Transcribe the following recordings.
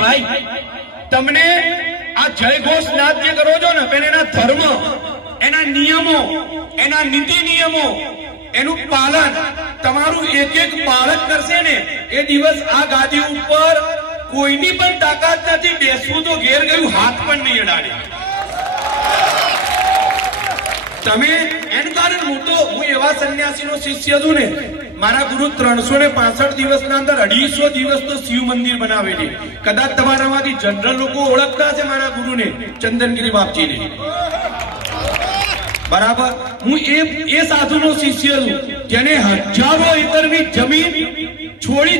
ભાઈ તમને આ જયઘોષ નાદ જે કરો છો ને એના ધર્મ, એના નિયમો, એના નીતિ નિયમો, એનું પાલન તમારું એક એક બાળક કરશે ને એ દિવસ આ ગાદી ઉપર કોઈની પણ તાકાત નથી, બેસવું તો ઘેર ગયું હાથ પણ નહીં અડાડે. તમે એનું કારણ હું એવા સંન્યાસીનો શિષ્ય છું ને, મારા ગુરુ 365 દિવસના અંદર 250 દિવસ તો શિવ મંદિર બનાવેલી. કદાચ તમારામાંથી જનરલ લોકો ઓળખતા છે મારા ગુરુને, ચંદનગીરી બાપજીને, બરાબર. હું એ સાધુનો શિષ્ય છું જેને હજારો એકરની જમીન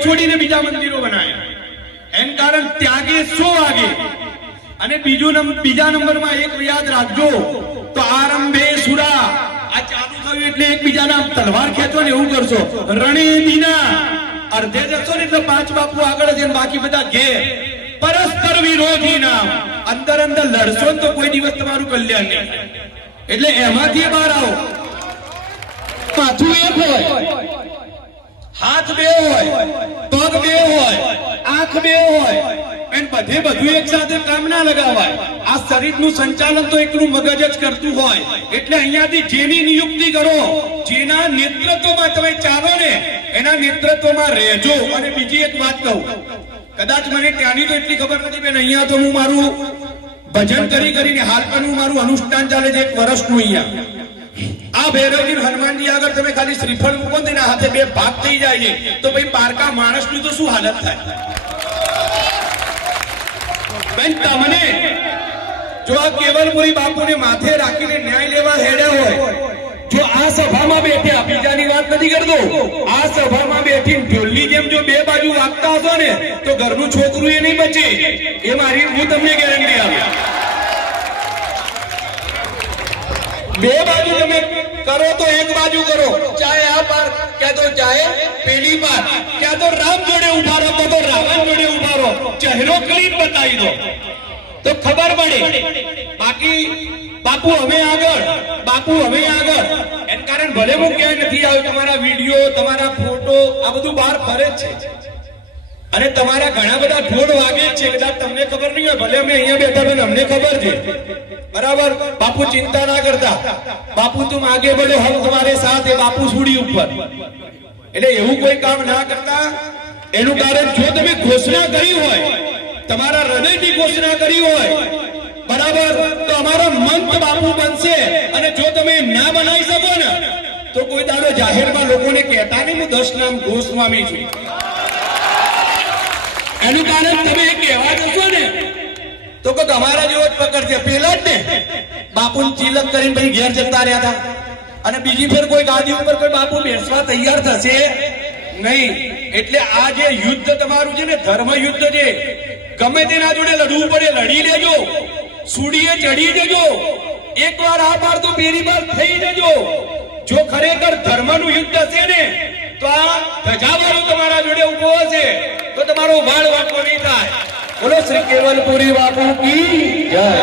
છોડીને બીજા મંદિરો બનાવ્યા. એનું કારણ ત્યાગે શું વાગે. અને બીજા નંબરમાં એક યાદ રાખજો, તો આરંભે સુરા, આ ચાલુ થયું એટલે એકબીજાના તલવાર ખેંચો ને એવું કરશો. રણે દીના અર્ધે જશો ને એટલે 5 બાપુ આગળ છે, બાકી બધા ઘેર. પરસ્પર વિરોધી નામ, અંદર લડશો ને તો કોઈ દિવસ તમારું કલ્યાણ નહીં. એટલે એમાંથી બહાર આવો. માથું એક હોય, હાથ બે હોય, પગ બે હોય, આંખ બે હોય, બધું એક સાથે કામ ના લગાવાય. આ શરીરનું સંચાલન તો એકલું મગજ જ કરતું હોય. એટલે અહીંયાથી જેની નિયુક્તિ કરો, જેના નેતૃત્વમાં તમે ચાલો ને એના નેતૃત્વમાં રહેજો. અને બીજી એક વાત કહું, કદાચ મને ત્યાંની તો એટલી ખબર નથી, બેન અહીંયા તો હું મારું ભજન કરીને હાલ પણ મારું અનુષ્ઠાન ચાલે છે 1 વર્ષનું. અહીંયા આ ભૈરવજી હનુમાનજી આગળ તમે ખાલી શ્રીફળ મૂકો ને હાથે 2 ભાગ થઈ જાય છે, તો ભાઈ પારકા માણસની તો શું હાલત થાય. બેન તમને જો આ કેવલપુરી બાપુને માથે રાખીને ન્યાય લેવા હેડ્યા હોય, જો આ સભામાં બેઠ્યા, બીજાની વાત નથી કરતો, આ સભામાં બેઠી ઢોલની જેમ જો 2 બાજુ વાગતા હશો ને તો ઘરનું છોકરું એ નહીં બચે. એ મારી હું તમને ગેરંટી આપું. 2 બાજુ તમે કરો તો 1 બાજુ કરો, ચાહે આ પાર ક્યાં તો ચાહે પેલી પાર, ક્યાં તો રામ જોડે ઉભા રહો તો રાવણ જોડે ઉભા રહો, ચહેરો કરીને બતાવી દો તો ખબર પડે. બાકી બાપુ અમે આગળ, બાપુ અમે આગળ. એન કારણ ભલે હું ક્યાંય નથી આવ્યો, તમારા વિડીયો, તમારા ફોટો આ બધું બહાર ફરે જ છે. અને તમારા ઘણા બધા ઢોળ વાગે જ છે, કદાચ તમને ખબર નહીં હોય, ભલે અમે અહીંયા બેઠા તો અમને ખબર છે, બરાબર. બાપુ ચિંતા ના કરતા, બાપુ તુમ આગે बढ़ो हम तुम्हारे साथ है, બાપુ સુડી ઉપર. એટલે એવું કોઈ કામ ના કરતા. એનું કારણ જો તમે ઘોષણા કરી હોય, તમારા હૃદયથી ઘોષણા કરી હોય, બરાબર, તો અમારા મંત બાપુ બનશે. અને જો તમે ના બનાવી શકો ને તો કોઈ દાડો જાહેરમાં લોકોને કહેતા નહીં હું 10 નામ ગોસ્વામી છું. એનું કારણ તમે કહેવા જશો ને તો કે તમારા જેવો જ પકડશે. પેલા જ ને બાપુ ચિલક કરીને ભાઈ ઘેર જતા રહ્યા હતા, અને બીજી ફેર કોઈ ગાદી ઉપર કોઈ બાપુ બેસવા તૈયાર થશે નહીં. એટલે આ જે યુદ્ધ તમારું છે ને, ધર્મ યુદ્ધ છે, ગમે તેના જોડે લડવું પડે લડી લેજો, સુડીએ ચડી જજો, એકવાર આ બાર તો પેલી બાર થઈ જજો. જો ખરેખર ધર્મનું યુદ્ધ હશે ને તો આ ધજાવાળો તમારા જોડે ઉભો હશે તો તમારો વાળ વાંકો નહીં થાય. બોલો શ્રી કેવલપુરી બાપુ કી જય.